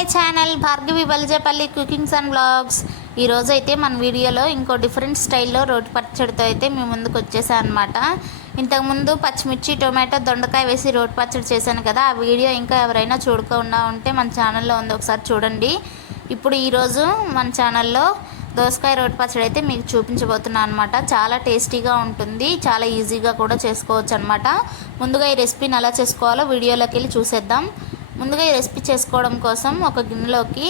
My channel Bhargavi Balijepalli cookings and blogs. ఈరోజు అయితే మన వీడియోలో ఇంకో డిఫరెంట్ స్టైల్లో రోటి పచ్చడితో అయితే మేము ముందుకు వచ్చేసాను అనమాట ఇంతకుముందు పచ్చిమిర్చి టొమాటో దొండకాయ వేసి రోటి పచ్చడి చేశాను కదా ఆ వీడియో ఇంకా ఎవరైనా చూడకుండా ఉంటే మన ఛానల్లో ఉంది ఒకసారి చూడండి. ఇప్పుడు ఈరోజు మన ఛానల్లో దోసకాయ రోటి పచ్చడి అయితే మీకు చూపించబోతున్నాను అనమాట చాలా టేస్టీగా ఉంటుంది చాలా ఈజీగా కూడా చేసుకోవచ్చు అనమాట ముందుగా ఈ రెసిపీని ఎలా చేసుకోవాలో వీడియోలోకి వెళ్ళి చూసేద్దాం. ముందుగా ఈ రెసిపీ చేసుకోవడం కోసం ఒక గిన్నెలోకి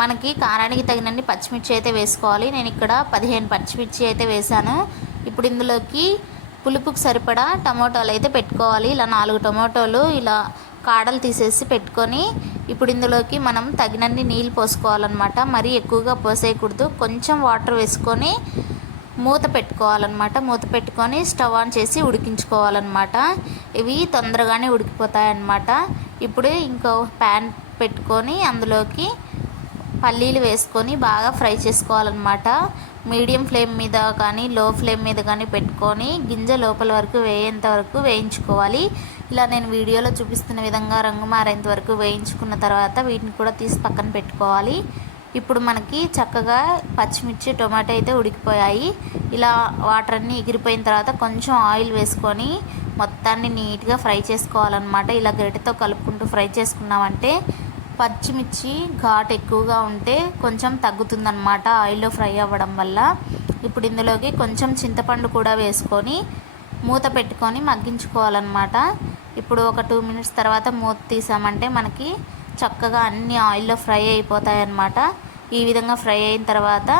మనకి కారానికి తగినన్ని పచ్చిమిర్చి అయితే వేసుకోవాలి. నేను ఇక్కడ పదిహేను పచ్చిమిర్చి అయితే వేశాను. ఇప్పుడు ఇందులోకి పులుపుకు సరిపడా టమాటోలు అయితే పెట్టుకోవాలి. ఇలా నాలుగు టమాటోలు ఇలా కాడలు తీసేసి పెట్టుకొని ఇప్పుడు ఇందులోకి మనం తగినన్ని నీళ్ళు పోసుకోవాలన్నమాట. మరీ ఎక్కువగా పోసేయకూడదు. కొంచెం వాటర్ వేసుకొని మూత పెట్టుకోవాలన్నమాట. మూత పెట్టుకొని స్టవ్ ఆన్ చేసి ఉడికించుకోవాలన్నమాట. ఇవి తొందరగానే ఉడికిపోతాయన్నమాట. ఇప్పుడు ఇంకో ప్యాన్ పెట్టుకొని అందులోకి పల్లీలు వేసుకొని బాగా ఫ్రై చేసుకోవాలన్నమాట. మీడియం ఫ్లేమ్ మీద కానీ లో ఫ్లేమ్ మీద కానీ పెట్టుకొని గింజ లోపల వరకు వేయేంత వరకు వేయించుకోవాలి. ఇలా నేను వీడియోలో చూపిస్తున్న విధంగా రంగు మారేంత వరకు వేయించుకున్న తర్వాత వీటిని కూడా తీసి పక్కన పెట్టుకోవాలి. ఇప్పుడు మనకి చక్కగా పచ్చిమిర్చి టొమాటో అయితే ఉడికిపోయాయి. ఇలా వాటర్ అన్నీ ఎగిరిపోయిన తర్వాత కొంచెం ఆయిల్ వేసుకొని మొత్తాన్ని నీట్గా ఫ్రై చేసుకోవాలన్నమాట. ఇలా గరిటెతో కలుపుకుంటూ ఫ్రై చేసుకున్నామంటే పచ్చిమిర్చి ఘాట్ ఎక్కువగా ఉంటే కొంచెం తగ్గుతుందన్నమాట ఆయిల్లో ఫ్రై అవ్వడం వల్ల. ఇప్పుడు ఇందులోకి కొంచెం చింతపండు కూడా వేసుకొని మూత పెట్టుకొని మగ్గించుకోవాలన్నమాట. ఇప్పుడు ఒక టూ మినిట్స్ తర్వాత మూత తీసామంటే మనకి చక్కగా అన్ని ఆయిల్లో ఫ్రై అయిపోతాయి అన్నమాట ఈ విధంగా ఫ్రై అయిన తర్వాత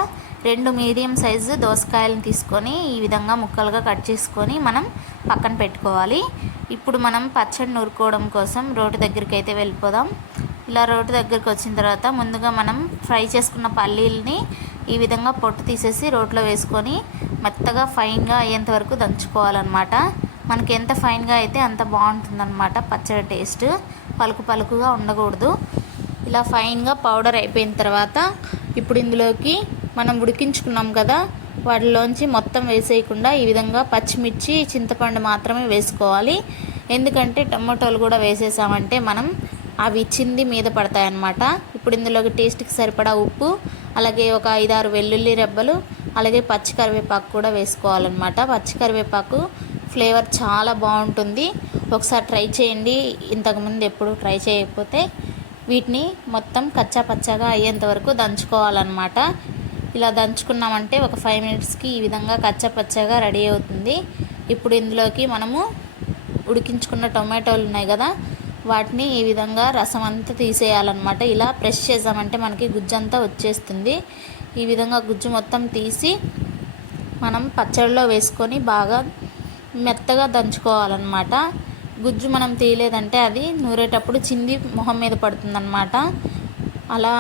రెండు మీడియం సైజు దోసకాయలను తీసుకొని ఈ విధంగా ముక్కలుగా కట్ చేసుకొని మనం పక్కన పెట్టుకోవాలి. ఇప్పుడు మనం పచ్చడి నూరుకోవడం కోసం రోటి దగ్గరికి అయితే వెళ్ళిపోదాం. ఇలా రోటి దగ్గరికి వచ్చిన తర్వాత ముందుగా మనం ఫ్రై చేసుకున్న పల్లీలని ఈ విధంగా పొట్టు తీసేసి రోట్లో వేసుకొని మెత్తగా ఫైన్గా అయ్యేంత వరకు దంచుకోవాలన్నమాట. మనకి ఎంత ఫైన్గా అయితే అంత బాగుంటుందన్నమాట పచ్చడి టేస్ట్ పలుకు పలుకుగా ఉండకూడదు. ఇలా ఫైన్గా పౌడర్ అయిపోయిన తర్వాత ఇప్పుడు ఇందులోకి మనం ఉడికించుకున్నాం కదా వాటిలోంచి మొత్తం వేసేయకుండా ఈ విధంగా పచ్చిమిర్చి చింతపండు మాత్రమే వేసుకోవాలి. ఎందుకంటే టమాటోలు కూడా వేసేసామంటే మనం అవి చింది మీద పడతాయన్నమాట. ఇప్పుడు ఇందులోకి టేస్ట్కి సరిపడా ఉప్పు అలాగే ఒక ఐదారు వెల్లుల్లి రెబ్బలు అలాగే పచ్చి కరివేపాకు కూడా వేసుకోవాలన్నమాట. పచ్చి కరివేపాకు ఫ్లేవర్ చాలా బాగుంటుంది. ఒకసారి ట్రై చేయండి. ఇంతకుముందు ఎప్పుడు ట్రై చేయకపోతే వీటిని మొత్తం కచ్చా పచ్చగా అయ్యేంత వరకు దంచుకోవాలన్నమాట. ఇలా దంచుకున్నామంటే ఒక ఫైవ్ మినిట్స్కి ఈ విధంగా కచ్చా పచ్చగా రెడీ అవుతుంది. ఇప్పుడు ఇందులోకి మనము ఉడికించుకున్న టొమాటోలు ఉన్నాయి కదా వాటిని ఈ విధంగా రసం అంతా తీసేయాలన్నమాట. ఇలా ప్రెస్ చేసామంటే మనకి గుజ్జు అంతా వచ్చేస్తుంది. ఈ విధంగా గుజ్జు మొత్తం తీసి మనం పచ్చడిలో వేసుకొని బాగా మెత్తగా దంచుకోవాలన్నమాట. గుజ్జు మనం తీయలేదంటే అది నూరేటప్పుడు చింది మొహం మీద పడుతుందన్నమాట. అలా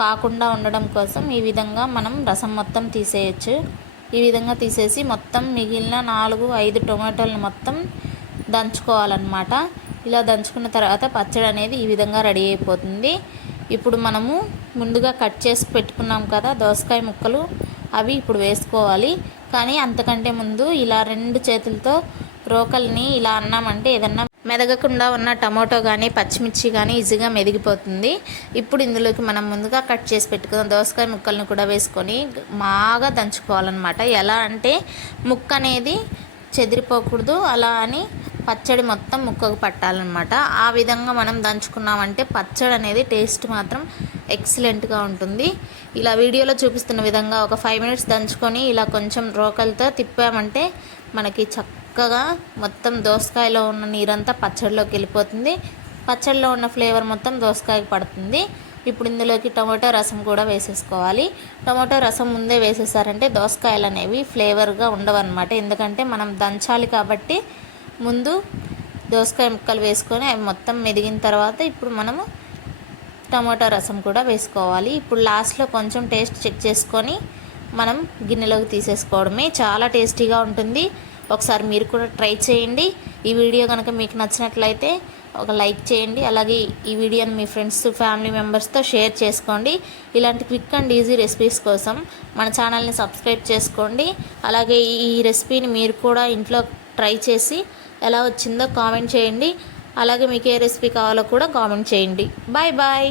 కాకుండా ఉండడం కోసం ఈ విధంగా మనం రసం మొత్తం తీసేయచ్చు. ఈ విధంగా తీసేసి మొత్తం మిగిలిన నాలుగు ఐదు టొమాటోలను మొత్తం దంచుకోవాలన్నమాట. ఇలా దంచుకున్న తర్వాత పచ్చడి అనేది ఈ విధంగా రెడీ అయిపోతుంది. ఇప్పుడు మనము ముందుగా కట్ చేసి పెట్టుకున్నాం కదా దోసకాయ ముక్కలు అవి ఇప్పుడు వేసుకోవాలి. కానీ అంతకంటే ముందు ఇలా రెండు చేతులతో రోకల్ని ఇలా అన్నామంటే ఏదన్నా మెదగకుండా ఉన్న టమాటో కానీ పచ్చిమిర్చి కానీ ఈజీగా మెదిగిపోతుంది. ఇప్పుడు ఇందులోకి మనం ముందుగా కట్ చేసి పెట్టుకున్న దోసకాయ ముక్కల్ని కూడా వేసుకొని బాగా దంచుకోవాలన్నమాట. ఎలా అంటే ముక్క అనేది చెదిరిపోకూడదు. అలా అని పచ్చడి మొత్తం ముక్కకు పట్టాలన్నమాట. ఆ విధంగా మనం దంచుకున్నామంటే పచ్చడి అనేది టేస్ట్ మాత్రం ఎక్సలెంట్గా ఉంటుంది. ఇలా వీడియోలో చూపిస్తున్న విధంగా ఒక ఫైవ్ మినిట్స్ దంచుకొని ఇలా కొంచెం రోకలతో తిప్పామంటే మనకి చక్కగా మొత్తం దోసకాయలో ఉన్న నీరంతా పచ్చడిలోకి వెళ్ళిపోతుంది. పచ్చడిలో ఉన్న ఫ్లేవర్ మొత్తం దోసకాయకి పడుతుంది. ఇప్పుడు ఇందులోకి టమాటో రసం కూడా వేసేసుకోవాలి. టమాటో రసం ముందే వేసేసారంటే దోసకాయలు అనేవి ఫ్లేవర్గా ఉండవన్నమాట. ఎందుకంటే మనం దంచాలి కాబట్టి ముందు దోసకాయ ముక్కలు వేసుకొని అవి మొత్తం మెదిగిన తర్వాత ఇప్పుడు మనము టమాటా రసం కూడా వేసుకోవాలి. ఇప్పుడు లాస్ట్లో కొంచెం టేస్ట్ చెక్ చేసుకొని మనం గిన్నెలోకి తీసేసుకోవడమే. చాలా టేస్టీగా ఉంటుంది. ఒకసారి మీరు కూడా ట్రై చేయండి. ఈ వీడియో కనుక మీకు నచ్చినట్లయితే ఒక లైక్ చేయండి. అలాగే ఈ వీడియోని మీ ఫ్రెండ్స్ ఫ్యామిలీ మెంబర్స్తో షేర్ చేసుకోండి. ఇలాంటి క్విక్ అండ్ ఈజీ రెసిపీస్ కోసం మన ఛానల్ని సబ్స్క్రైబ్ చేసుకోండి. అలాగే ఈ రెసిపీని మీరు కూడా ఇంట్లో ట్రై చేసి ఎలా వచ్చిందో కామెంట్ చేయండి. అలాగే మీకు ఏ రెసిపీ కావాలో కూడా కామెంట్ చేయండి. Bye bye.